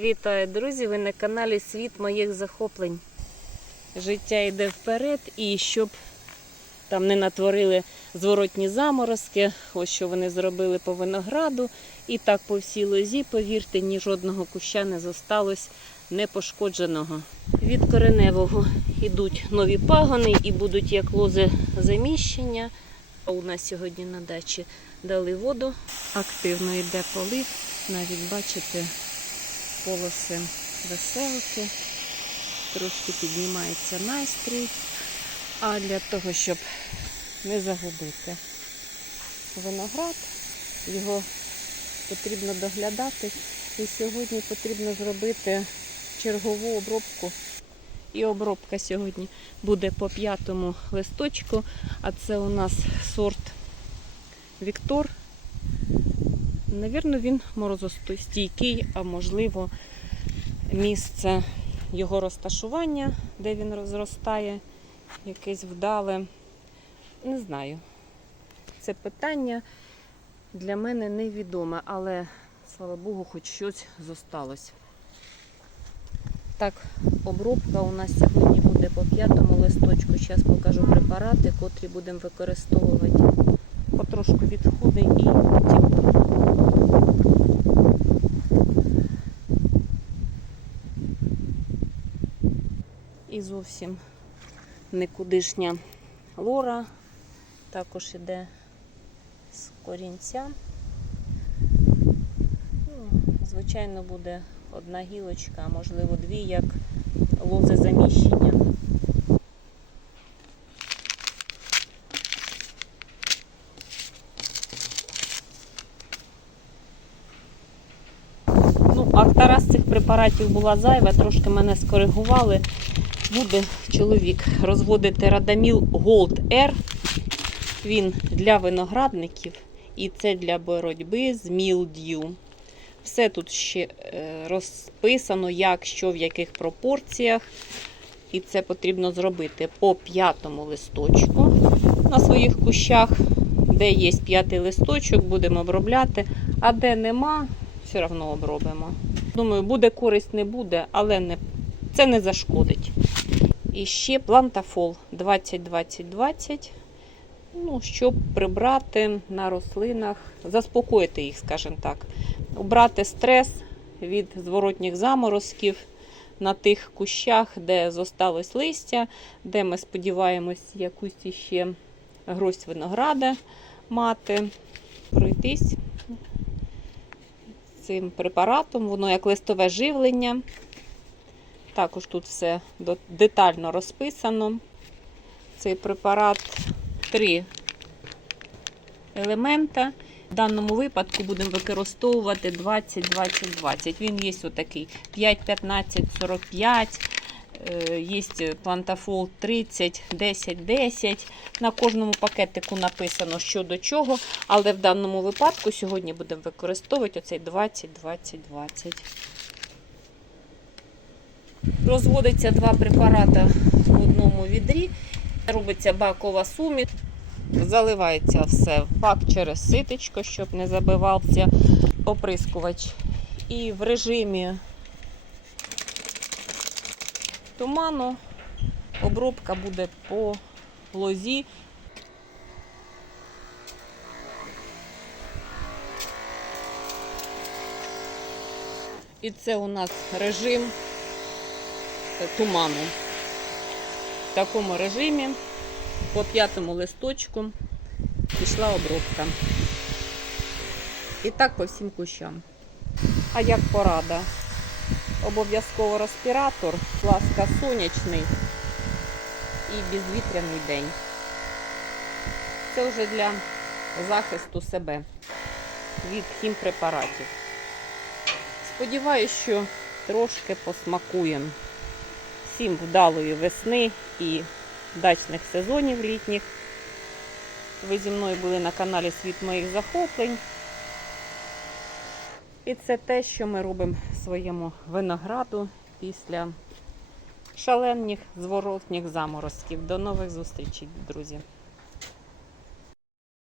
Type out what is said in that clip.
Вітаю, друзі! Ви на каналі Світ моїх захоплень. Життя йде вперед, і щоб там не натворили зворотні заморозки, ось що вони зробили по винограду. І так по всій лозі, повірте, ні жодного куща не зосталось непошкодженого. Від кореневого йдуть нові пагони і будуть як лози заміщення. А у нас сьогодні на дачі дали воду, активно йде полив. Навіть бачите, полоси веселки, трошки піднімається настрій. А для того, щоб не загубити виноград, його потрібно доглядати. І сьогодні потрібно зробити чергову обробку. І обробка сьогодні буде по п'ятому листочку, а це у нас сорт Віктор. Навірно, він морозостійкий, а можливо, місце його розташування, де він розростає, якесь вдале. Не знаю. Це питання для мене невідоме, але, слава Богу, хоч щось зосталось. Так, обробка у нас сьогодні буде по п'ятому листочку. Зараз покажу препарати, котрі будемо використовувати. Потрошку відходи і потім І зовсім никудишня лора. Також іде з корінця. Ну, звичайно, буде одна гілочка, а можливо дві, як лози заміщення. Актара з цих препаратів була зайва, трошки мене скоригували. Буде чоловік розводити Радаміл Gold R. Він для виноградників і це для боротьби з мілдю. Все тут ще е, розписано, як, що, в яких пропорціях. І це потрібно зробити по п'ятому листочку на своїх кущах. Де є п'ятий листочок, будемо обробляти, а де нема, все одно обробимо. Думаю, буде користь, не буде, але не, це не зашкодить. І ще плантафол 20-20-20. Ну, щоб прибрати на рослинах, заспокоїти їх, скажімо так, убрати стрес від зворотніх заморозків на тих кущах, де зосталось листя, де ми сподіваємось якусь ще гроздь винограда мати, пройтись цим препаратом, воно як листове живлення. Також тут все детально розписано. Цей препарат три елемента. В даному випадку будемо використовувати 20-20-20. Він є отакий 5-15-45, е, є плантафол 30, 10, 10. На кожному пакетику написано, що до чого, але в даному випадку сьогодні будемо використовувати оцей 20-20-20. Розводиться два препарати в одному відрі. Робиться бакова суміш. Заливається все в бак через ситечко, щоб не забивався оприскувач. І в режимі туману обробка буде по лозі. І це у нас режим туману. В такому режимі по п'ятому листочку пішла обробка. І так по всім кущам. А як порада? Обов'язково респіратор, ласка сонячний і безвітряний день. Це вже для захисту себе від хімпрепаратів. Сподіваюсь, що трошки посмакуємо. Всім вдалої весни і дачних сезонів літніх. Ви зі мною були на каналі Світ моїх захоплень. І це те, що ми робимо своєму винограду після шалених зворотніх заморозків. До нових зустрічей, друзі!